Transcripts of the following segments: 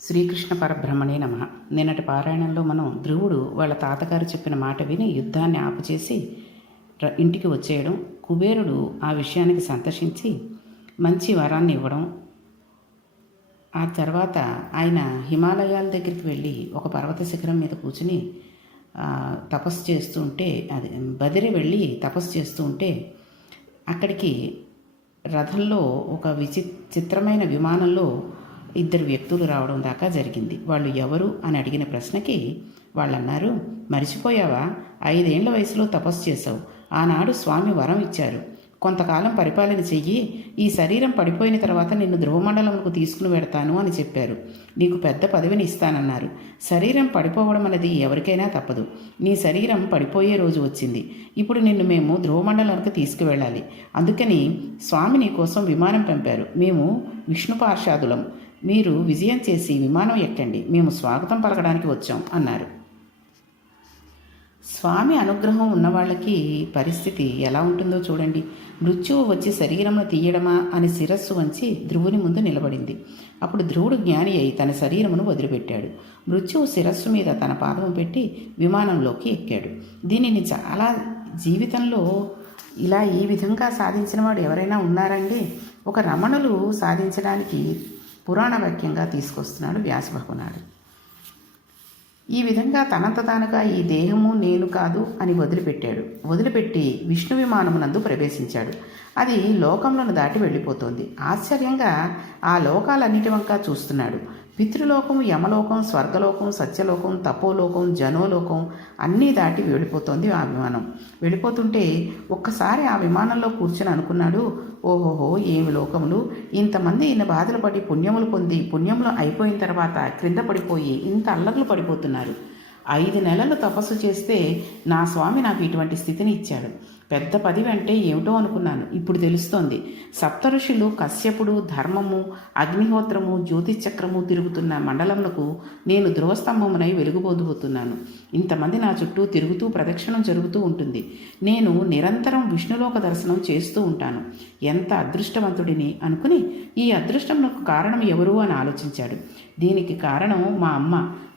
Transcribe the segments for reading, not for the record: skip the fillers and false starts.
శ్రీకృష్ణ పరబ్రహ్మణే నమః. నిన్నటి పారాయణంలో మనం ధ్రువుడు వాళ్ళ తాతగారు చెప్పిన మాట విని యుద్ధాన్ని ఆపుచేసి ఇంటికి వచ్చేయడం, కుబేరుడు ఆ విషయానికి సంతోషించి మంచి వరాన్ని ఇవ్వడం, ఆ తర్వాత ఆయన హిమాలయాల దగ్గరికి వెళ్ళి ఒక పర్వత శిఖరం మీద కూర్చుని తపస్సు చేస్తూ ఉంటే, అది బదిరి వెళ్ళి తపస్సు చేస్తూ ఉంటే అక్కడికి రథంలో ఒక చిత్రమైన విమానంలో ఇద్దరు వ్యక్తులు రావడం దాకా జరిగింది. వాళ్ళు ఎవరు అని అడిగిన ప్రశ్నకి వాళ్ళు అన్నారు, మరిచిపోయావా, 5 ఏళ్ల వయసులో తపస్సు చేశావు, ఆనాడు స్వామి వరం ఇచ్చారు, కొంతకాలం పరిపాలన చెయ్యి, ఈ శరీరం పడిపోయిన తర్వాత నిన్ను ధ్రువమండలంకు తీసుకుని వెడతాను అని చెప్పారు. నీకు పెద్ద పదవిని ఇస్తానన్నారు. శరీరం పడిపోవడం అనేది ఎవరికైనా తప్పదు. నీ శరీరం పడిపోయే రోజు వచ్చింది. ఇప్పుడు నిన్ను మేము ధ్రువమండలానికి తీసుకువెళ్ళాలి. అందుకని స్వామి నీ కోసం విమానం పంపారు. మేము విష్ణు పార్షాదులం. మీరు విజయం చేసి విమానం ఎక్కండి, మేము స్వాగతం పలకడానికి వచ్చాం అన్నారు. స్వామి అనుగ్రహం ఉన్నవాళ్ళకి పరిస్థితి ఎలా ఉంటుందో చూడండి. మృత్యువు వచ్చి శరీరంలో తీయడమా అని శిరస్సు వంచి ధ్రువుని ముందు నిలబడింది. అప్పుడు ధ్రువుడు జ్ఞాని అయి తన శరీరమును వదిలిపెట్టాడు. మృత్యువు శిరస్సు మీద తన పాదము పెట్టి విమానంలోకి ఎక్కాడు. దీనిని చాలా జీవితంలో ఇలా ఈ విధంగా సాధించిన వాడు ఎవరైనా ఉన్నారండి? ఒక రమణులు సాధించడానికి పురాణ వాక్యంగా తీసుకొస్తున్నాడు వ్యాస భగవానుడు. ఈ విధంగా తనంత తానుగా ఈ దేహము నేను కాదు అని వదిలిపెట్టి విష్ణు విమానమునందు ప్రవేశించాడు. అది లోకములను దాటి వెళ్ళిపోతోంది. ఆశ్చర్యంగా ఆ లోకాలన్నిటి వంక చూస్తున్నాడు. పితృలోకం, యమలోకం, స్వర్గలోకం, సత్యలోకం, తపోలోకం, జనోలోకం అన్నీ దాటి వెళ్ళిపోతోంది ఆ విమానం. వెళ్ళిపోతుంటే ఒక్కసారి ఆ విమానంలో కూర్చొని అనుకున్నాడు, ఓహోహో, ఏమి లోకములు! ఇంతమంది ఇన్ని బాధలు పడి పుణ్యములు పొంది పుణ్యములు అయిపోయిన తర్వాత క్రింద పడిపోయి ఇంత అల్లర్లు పడిపోతున్నారు. 5 నెలలు తపస్సు చేస్తే నా స్వామి నాకు ఇటువంటి స్థితిని ఇచ్చాడు. పెద్ద పదవి అంటే ఏమిటో అనుకున్నాను. ఇప్పుడు తెలుస్తోంది. సప్తఋషులు, కశ్యపుడు, ధర్మము, అగ్నిహోత్రము, జ్యోతిచక్రము తిరుగుతున్న మండలములకు నేను ధ్రువస్తంభమునై వెలుగుబోదుతున్నాను. ఇంతమంది నా చుట్టూ తిరుగుతూ ప్రదక్షిణం జరుగుతూ ఉంటుంది. నేను నిరంతరం విష్ణులోక దర్శనం చేస్తూ ఉంటాను. ఎంత అదృష్టవంతుడిని అనుకుని ఈ అదృష్టమునకు కారణం ఎవరు అని ఆలోచించాడు. దీనికి కారణం మా అమ్మ.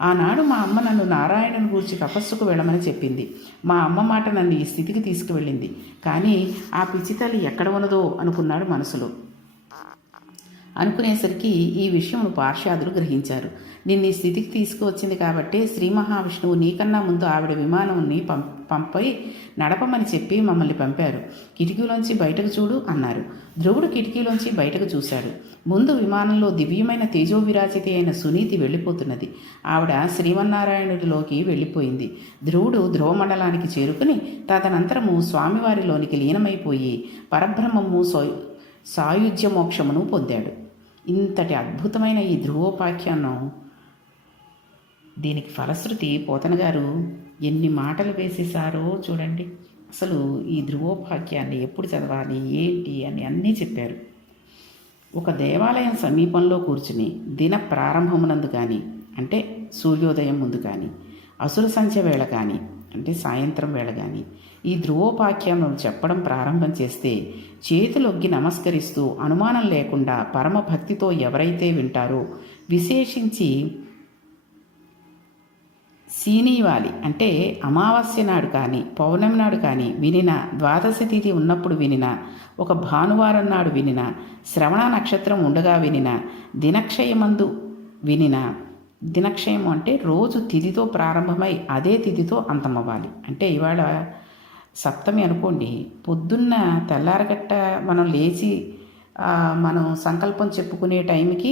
ఆనాడు మా అమ్మ నన్ను నారాయణను గూర్చి తపస్సుకు వెళ్ళమని చెప్పింది. మా అమ్మ మాట నన్ను ఈ స్థితికి తీసుకువెళ్ళింది. కానీ ఆ పిచ్చితల్లి ఎక్కడ ఉన్నదో అనుకున్నాడు మనసులో. అనుకునేసరికి ఈ విషయం పార్షాదులు గ్రహించారు. నిన్ను ఈ స్థితికి తీసుకువచ్చింది కాబట్టి శ్రీ మహావిష్ణువు నీకన్నా ముందు ఆవిడ విమానాన్ని పంపై నడపమని చెప్పి మమ్మల్ని పంపారు. కిటికీలోంచి బయటకు చూడు అన్నారు. ధ్రువుడు కిటికీలోంచి బయటకు చూశాడు. ముందు విమానంలో దివ్యమైన తేజోవిరాజిత అయిన సునీతి వెళ్ళిపోతున్నది. ఆవిడ శ్రీమన్నారాయణుడిలోకి వెళ్ళిపోయింది. ధ్రువుడు ధ్రువమండలానికి చేరుకుని తదనంతరము స్వామివారిలోనికి లీనమైపోయి పరబ్రహ్మము సాయుధ్య మోక్షమును పొందాడు. ఇంతటి అద్భుతమైన ఈ ధ్రువోపాఖ్యానం, దీనికి ఫలశ్రుతి పోతన గారు ఎన్ని మాటలు వేసేసారో చూడండి. అసలు ఈ ధ్రువోపాఖ్యాన్ని ఎప్పుడు చదవాలి, ఏంటి అని అన్నీ చెప్పారు. ఒక దేవాలయం సమీపంలో కూర్చుని దిన ప్రారంభమునందు కానీ, అంటే సూర్యోదయం ముందు కానీ, అసుర సంధ్య వేళ కానీ, అంటే సాయంత్రం వేళ కానీ ఈ ధ్రువోపాఖ్యానం చెప్పడం ప్రారంభం చేస్తే చేతులొగ్గి నమస్కరిస్తూ అనుమానం లేకుండా పరమ భక్తితో ఎవరైతే వింటారో, విశేషించి శీనివాలి అంటే అమావాస్య నాడు కానీ, పౌర్ణమి నాడు కానీ వినిన, ద్వాదశి తిథి ఉన్నప్పుడు వినిన, ఒక భానువారం నాడు వినిన, శ్రవణ నక్షత్రం ఉండగా వినిన, దినక్షయమందు వినిన, దినక్షయం అంటే రోజు తిథితో ప్రారంభమై అదే తిథితో అంతమవ్వాలి. అంటే ఇవాళ సప్తమి అనుకోండి, పొద్దున్న తెల్లారగట్ట మనం లేచి మనం సంకల్పం చెప్పుకునే టైంకి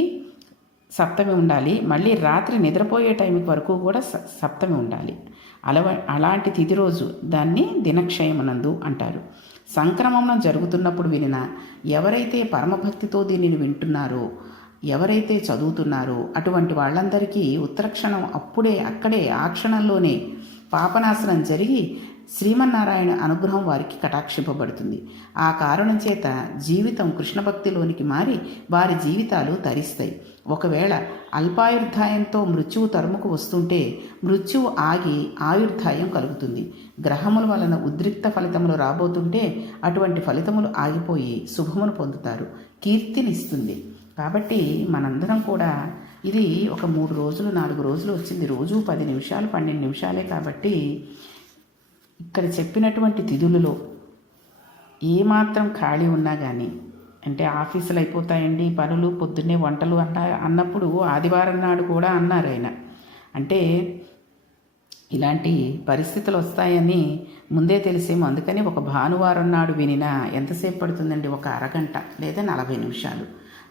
సప్తమి ఉండాలి. మళ్ళీ రాత్రి నిద్రపోయే టైంకి వరకు కూడా సప్తమి ఉండాలి. అలాంటి తిథి రోజు దాన్ని దినక్షయమనందు అంటారు. సంక్రమణం జరుగుతున్నప్పుడు వినిన, ఎవరైతే పరమభక్తితో దీనిని వింటున్నారో, ఎవరైతే చదువుతున్నారో అటువంటి వాళ్ళందరికీ ఉత్తరక్షణం అక్కడే ఆ క్షణంలోనే పాపనాశనం జరిగి శ్రీమన్నారాయణ అనుగ్రహం వారికి కటాక్షింపబడుతుంది. ఆ కారణం చేత జీవితం కృష్ణభక్తిలోనికి మారి వారి జీవితాలు తరిస్తాయి. ఒకవేళ అల్పాయుర్ధాయంతో మృత్యువు తరుముకు వస్తుంటే మృత్యువు ఆగి ఆయుర్ధాయం కలుగుతుంది. గ్రహముల వలన ఉద్రిక్త ఫలితములు రాబోతుంటే అటువంటి ఫలితములు ఆగిపోయి శుభమును పొందుతారు, కీర్తినిస్తుంది. కాబట్టి మనందరం కూడా ఇది ఒక 3 రోజులు 4 రోజులు వచ్చింది. రోజు 10 నిమిషాలు 12 నిమిషాలే కాబట్టి ఇక్కడ చెప్పినటువంటి తిథులలో ఏమాత్రం ఖాళీ ఉన్నా కానీ, అంటే ఆఫీసులు అయిపోతాయండి పనులు, పొద్దున్నే వంటలు అన్నప్పుడు ఆదివారం నాడు కూడా అన్నారు ఆయన. అంటే ఇలాంటి పరిస్థితులు వస్తాయని ముందే తెలిసేమో, అందుకని ఒక భానువారం నాడు వినినా ఎంతసేపు పడుతుందండి? ఒక అరగంట లేదా 40 నిమిషాలు.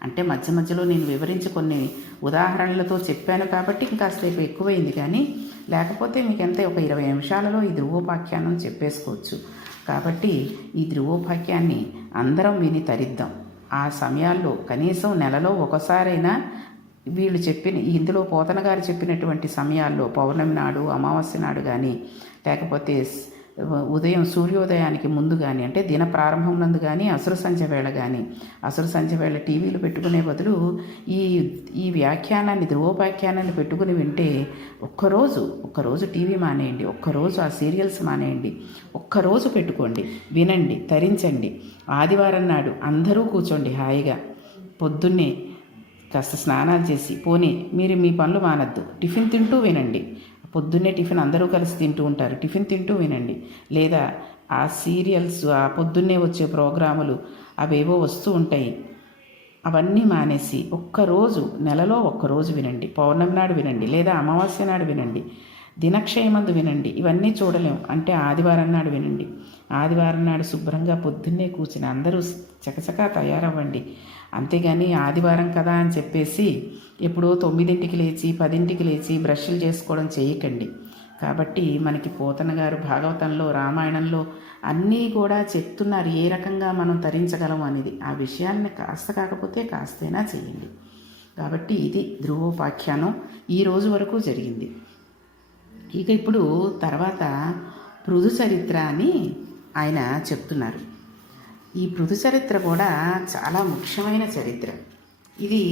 అంటే మధ్య మధ్యలో నేను వివరించి కొన్ని ఉదాహరణలతో చెప్పాను కాబట్టి ఇంకాసేపు ఎక్కువైంది, కానీ లేకపోతే మీకు ఎంత ఒక 20 నిమిషాలలో ఈ ధ్రువోపాఖ్యానం చెప్పేసుకోవచ్చు. కాబట్టి ఈ ధ్రువోపాఖ్యాన్ని అందరం విని తరిద్దాం. ఆ సమయాల్లో కనీసం నెలలో ఒకసారైనా వీళ్ళు చెప్పిన ఇందులో పోతన గారు చెప్పినటువంటి సమయాల్లో పౌర్ణమి నాడు, అమావాస్య నాడు కానీ, లేకపోతే ఉదయం సూర్యోదయానికి ముందు కానీ, అంటే దిన ప్రారంభం నందు కానీ, అసుర సంధ్య వేళ కానీ, అసుర సంధ్య వేళ టీవీలు పెట్టుకునే బదులు ఈ వ్యాఖ్యానాన్ని, ధ్రువోపాఖ్యానాన్ని పెట్టుకుని వింటే ఒక్కరోజు టీవీ మానేయండి, ఒక్కరోజు ఆ సీరియల్స్ మానేయండి, ఒక్కరోజు పెట్టుకోండి, వినండి, తరించండి. ఆదివారం నాడు అందరూ కూర్చోండి హాయిగా, పొద్దున్నే కాస్త స్నానాలు చేసి, పోనీ మీరు మీ పనులు మానద్దు, టిఫిన్ తింటూ వినండి. పొద్దున్నే టిఫిన్ అందరూ కలిసి తింటూ ఉంటారు, టిఫిన్ తింటూ వినండి. లేదా ఆ సీరియల్స్, ఆ పొద్దున్నే వచ్చే ప్రోగ్రాములు అవేవో వస్తూ ఉంటాయి, అవన్నీ మానేసి నెలలో ఒక్కరోజు వినండి. పౌర్ణమి నాడు వినండి, లేదా అమావాస్య నాడు వినండి, దినక్షయమందు వినండి. ఇవన్నీ చూడలేము అంటే ఆదివారం నాడు వినండి. ఆదివారం నాడు శుభ్రంగా పొద్దున్నే కూర్చుని అందరూ చకచకా తయారవ్వండి. అంతేగాని ఆదివారం కదా అని చెప్పేసి ఎప్పుడో 9ంటికి లేచి 10ంటికి లేచి బ్రష్లు చేసుకోవడం చేయకండి. కాబట్టి మనకి పోతన గారు భాగవతంలో, రామాయణంలో అన్నీ కూడా చెప్తున్నారు ఏ రకంగా మనం తరించగలం అనేది. ఆ విషయాన్ని కాకపోతే కాస్తైనా చేయండి. కాబట్టి ఇది ధ్రువోపాఖ్యానం ఈ రోజు వరకు జరిగింది. ఇక ఇప్పుడు తర్వాత పృథు చరిత్ర అని ఆయన చెప్తున్నారు. ఈ పృథు చరిత్ర కూడా చాలా ముఖ్యమైన చరిత్ర. ఇది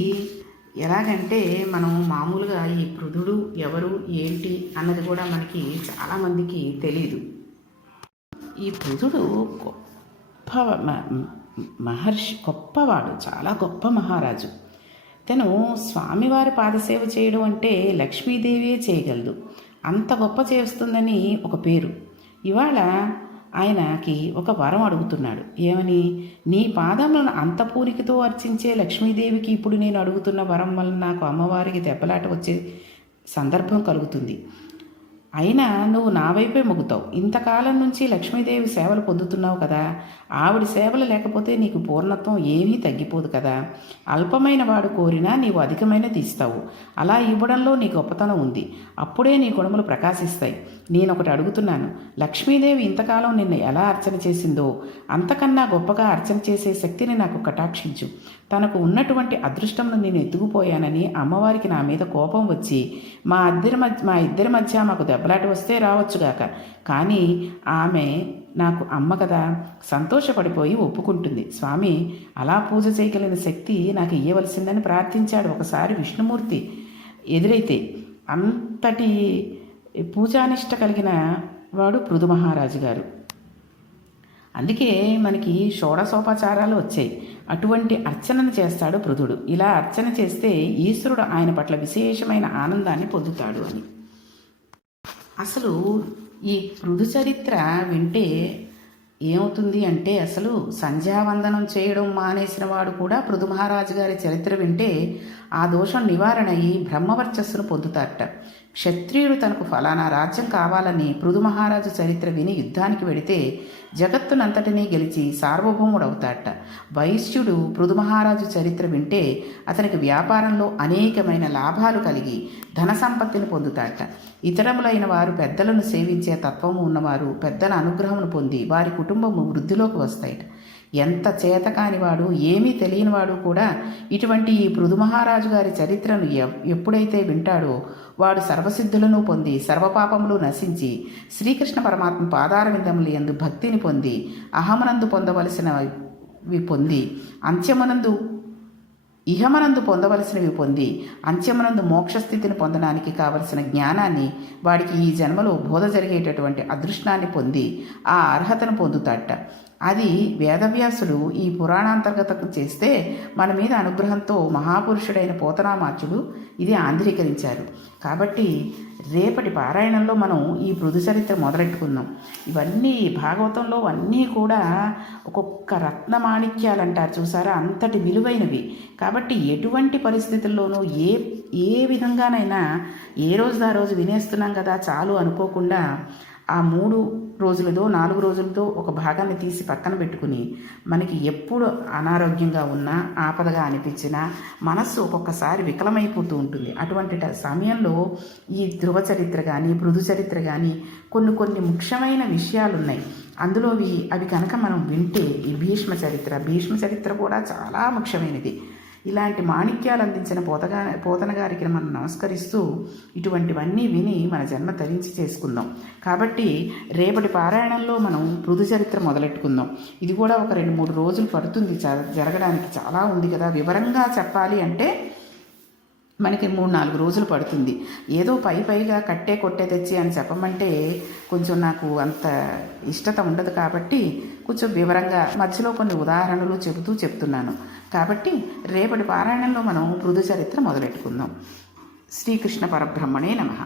ఎలాగంటే మనం మామూలుగా ఈ పృథుడు ఎవరు ఏంటి అన్నది కూడా మనకి చాలామందికి తెలీదు. ఈ పృథుడు గొప్ప మహర్షి, గొప్పవాడు, చాలా గొప్ప మహారాజు. తను స్వామివారి పాదసేవ చేయడం అంటే లక్ష్మీదేవియే చేయగలదు, అంత గొప్ప చేస్తుందని ఒక పేరు. ఇవాళ ఆయనకి ఒక వరం అడుగుతున్నాడు. ఏమని? నీ పాదములను అంత పూనికతో అర్చించే లక్ష్మీదేవికి ఇప్పుడు నేను అడుగుతున్న వరం వల్ల నాకు అమ్మవారికి దెబ్బలాట వచ్చే సందర్భం కలుగుతుంది. అయినా నువ్వు నా వైపే మొగ్గుతావు. ఇంతకాలం నుంచి లక్ష్మీదేవి సేవలు పొందుతున్నావు కదా, ఆవిడ సేవలు లేకపోతే నీకు పూర్ణత్వం ఏమీ తగ్గిపోదు కదా. అల్పమైన వాడు కోరినా నీవు అధికమైనది ఇస్తావు. అలా ఇవ్వడంలో నీ గొప్పతనం ఉంది. అప్పుడే నీ గుణములు ప్రకాశిస్తాయి. నేనొకటి అడుగుతున్నాను, లక్ష్మీదేవి ఇంతకాలం నిన్ను ఎలా అర్చన చేసిందో అంతకన్నా గొప్పగా అర్చన చేసే శక్తిని నాకు కటాక్షించు. తనకు ఉన్నటువంటి అదృష్టంను నేను ఎత్తుకుపోయానని అమ్మవారికి నా మీద కోపం వచ్చి మా ఇద్దరి మధ్య మాకు దెబ్బలాట వస్తే రావచ్చుగాక, కానీ ఆమె నాకు అమ్మ కదా, సంతోషపడిపోయి ఒప్పుకుంటుంది. స్వామి, అలా పూజ చేయగలిగిన శక్తి నాకు ఇయ్యవలసిందని ప్రార్థించాడు ఒకసారి విష్ణుమూర్తి ఎదురైతే. అంతటి పూజానిష్ట కలిగిన వాడు పృథు మహారాజు గారు. అందుకే మనకి షోడశోపచారాలు వచ్చాయి. అటువంటి అర్చనను చేస్తాడు పృథుడు. ఇలా అర్చన చేస్తే ఈశ్వరుడు ఆయన పట్ల విశేషమైన ఆనందాన్ని పొందుతాడు అని. అసలు ఈ పృథు చరిత్ర వింటే ఏమవుతుంది అంటే, అసలు సంధ్యావందనం చేయడం మానేసిన వాడు కూడా పృథు మహారాజు గారి చరిత్ర వింటే ఆ దోషం నివారణ అయి బ్రహ్మవర్చస్సును పొందుతారట. క్షత్రియుడు తనకు ఫలానా రాజ్యం కావాలని పృథు మహారాజు చరిత్ర విని యుద్ధానికి వెడితే జగత్తునంతటినీ గెలిచి సార్వభౌముడవుతాడట. వైశ్యుడు పృథు మహారాజు చరిత్ర వింటే అతనికి వ్యాపారంలో అనేకమైన లాభాలు కలిగి ధన సంపత్తిని పొందుతాడట. ఇతరములైన వారు పెద్దలను సేవించే తత్వము ఉన్నవారు పెద్దల అనుగ్రహమును పొంది వారి కుటుంబము వృద్ధిలోకి వస్తాయట. ఎంత చేతకానివాడు, ఏమీ తెలియనివాడు కూడా ఇటువంటి ఈ పృథు మహారాజు గారి చరిత్రను ఎప్పుడైతే వింటాడో వాడు సర్వసిద్ధులను పొంది సర్వపాపములు నశించి శ్రీకృష్ణ పరమాత్మ పాదారవిందములు యందు భక్తిని పొంది అహమనందు పొందవలసినవి పొంది ఇహమనందు పొందవలసినవి పొంది అంత్యమనందు మోక్షస్థితిని పొందడానికి కావలసిన జ్ఞానాన్ని, వాడికి ఈ జన్మలో బోధ జరిగేటటువంటి అదృష్టాన్ని పొంది ఆ అర్హతను పొందుతాడట. అది వేదవ్యాసుడు ఈ పురాణాంతర్గతం చేస్తే మన మీద అనుగ్రహంతో మహాపురుషుడైన పోతనామాచుడు ఇది ఆంధ్రీకరించారు. కాబట్టి రేపటి పారాయణంలో మనం ఈ పృథు చరిత్ర మొదలెట్టుకుందాం. ఇవన్నీ భాగవతంలో అన్నీ కూడా ఒక్కొక్క రత్నమాణిక్యాలు అంటారు చూసారా, అంతటి విలువైనవి. కాబట్టి ఎటువంటి పరిస్థితుల్లోనూ ఏ విధంగానైనా ఏ రోజు ఆ రోజు వినేస్తున్నాం కదా చాలు అనుకోకుండా ఆ 3 రోజులదో 4 రోజులతో ఒక భాగాన్ని తీసి పక్కన పెట్టుకుని మనకి ఎప్పుడు అనారోగ్యంగా ఉన్నా ఆపదగా అనిపించినా మనస్సు ఒక్కొక్కసారి వికలమైపోతూ ఉంటుంది. అటువంటి సమయంలో ఈ ధ్రువ చరిత్ర కానీ పృథు చరిత్ర కానీ కొన్ని ముఖ్యమైన విషయాలు ఉన్నాయి. అందులో అవి కనుక మనం వింటే ఈ భీష్మ చరిత్ర కూడా చాలా ముఖ్యమైనది. ఇలాంటి మాణిక్యాలు అందించిన పోతన గారికి మనం నమస్కరిస్తూ ఇటువంటివన్నీ విని మన జన్మ తరించి చేసుకుందాం. కాబట్టి రేపటి పారాయణంలో మనం పృథు చరిత్ర మొదలెట్టుకుందాం. ఇది కూడా ఒక 2-3 రోజులు పడుతుంది జరగడానికి, చాలా ఉంది కదా. వివరంగా చెప్పాలి అంటే మనకి 3-4 రోజులు పడుతుంది. ఏదో పైగా కొట్టే తెచ్చి అని చెప్పమంటే కొంచెం నాకు అంత ఇష్టత ఉండదు. కాబట్టి కొంచెం వివరంగా మధ్యలో కొన్ని ఉదాహరణలు చెప్తున్నాను. కాబట్టి రేపటి పారాయణంలో మనం పృథు చరిత్ర మొదలెట్టుకుందాం. శ్రీకృష్ణ పరబ్రహ్మణే నమః.